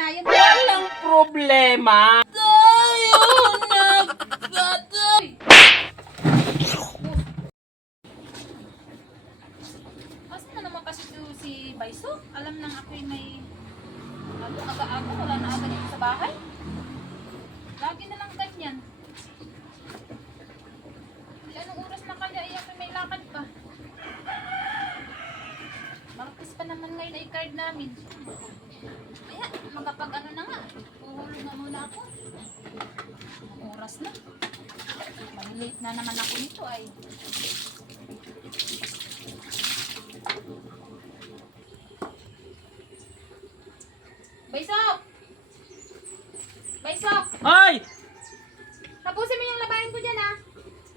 na. Yan Walang problema. Tayo nagkatay. Asa na naman kasi to si Baiso? Alam nang ako'y may ano, aga-aga, wala na aga dito sa bahay. Lagi na lang ganyan. Di anong oras na kaya iya ako'y may lakad pa. Marapis pa naman ngayon ay card namin. Magkapag ano na nga. Uhulog na muna ako. Oras na. Malilate na naman ako nito ay. Baysok! Baysok! Ay! Tapusin mo yung labahin ko dyan ha.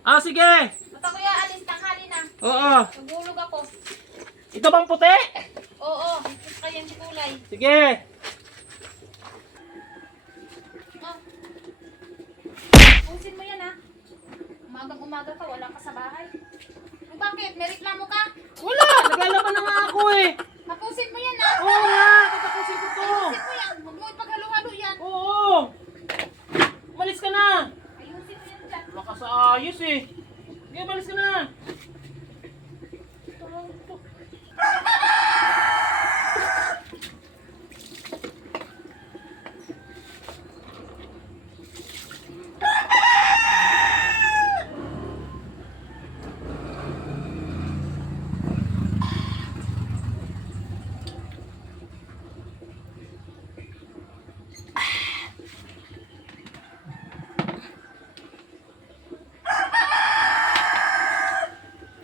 Ah, sige. Ako yung alis tanghali na. Oo. Nagulog ako. Ito bang puti? Oo, ito kayang kulay. Sige. Tapusin mo yan ha. Umagang umaga ka, wala ka sa bahay. O bakit? May reklamo ka? Wala. Naglalaban na nga ako eh. Tapusin mo yan ha. Oo nga. Tatapusin ko to. Tapusin mo yan. Huwag mo ipaghalo-halo yan. Oo. Umalis ka na. Ayusin mo yan dyan. Wala ka sa ayos eh. Sige, umalis ka.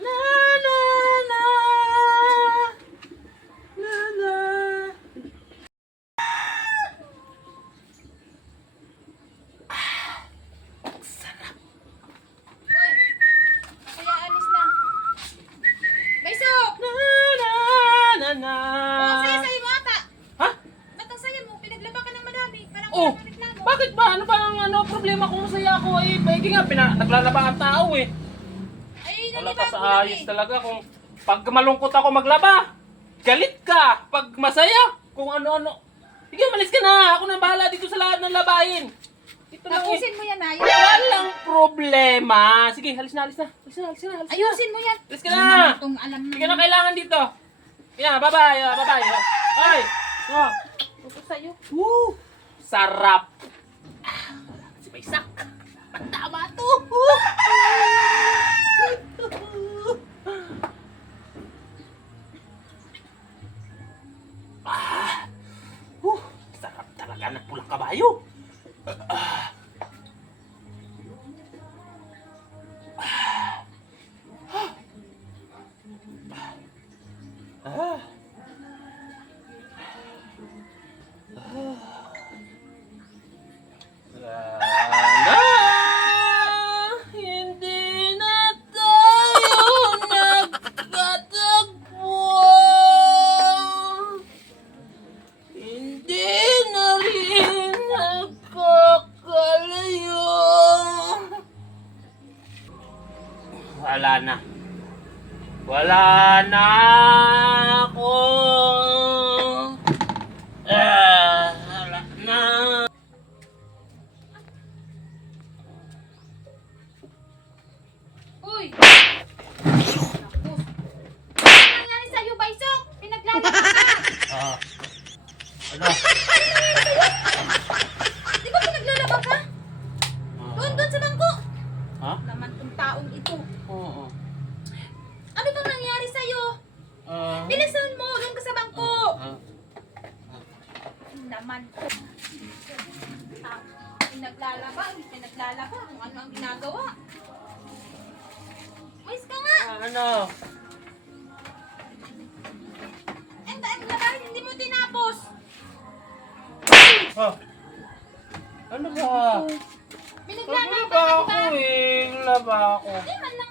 Na na na. Na na. Uy, kaya alis na. Baysok! Na na na na. Oo, saya-saya mo ata. Ha? Ba't ang saya mo? Pinaglaba ka ng madami. Parang Oh, wala kang reklamo. bakit ba? Ano ba ang ano, problema kung masaya pwede nga, pina, naglalaba ang tao eh. Ay, Wala ka sa ayos eh. talaga kung pag malungkot ako maglaba, galit ka. Pag masaya, kung ano-ano. Sige, malis ka na. Ako na bahala dito sa lahat ng labahin. Ito lang eh. Tapusin mo yan ha. Yun. Walang problema. Sige, halis na, halis na. Halis na, halis na, halis na. Ayusin mo yan. Alis ka na. Ano naman itong alam Hindi ka na kailangan dito. Yan, bye-bye. ah, Bye-bye. Ay! Oh. Gusto sa'yo. Woo! Sarap. Talaga ng pulang kabayo. Ah. Ah. Sana Wala na. Wala na ako. Ah, wala na. Uy! Naku. Ano nangyari sa'yo, ka. Ah. Ano? Di ba pinaglalaba ka? Doon, doon sa bangko. Ha? Naman tong taong ito. Oo. Ano bang nangyari sa'yo? Ah. Bilisan mo, doon ka sa bangko. Ah. Naman po. Ah, pinaglalaba, hindi pinaglalaba. Kung ano ang ginagawa. Uwis ka nga. Ah, ano? And ang labahin, hindi mo tinapos. Ah. Ano ba? Pinaglalaba Naglaba ka, ako diba? eh. Naglaba ako. Hindi man lang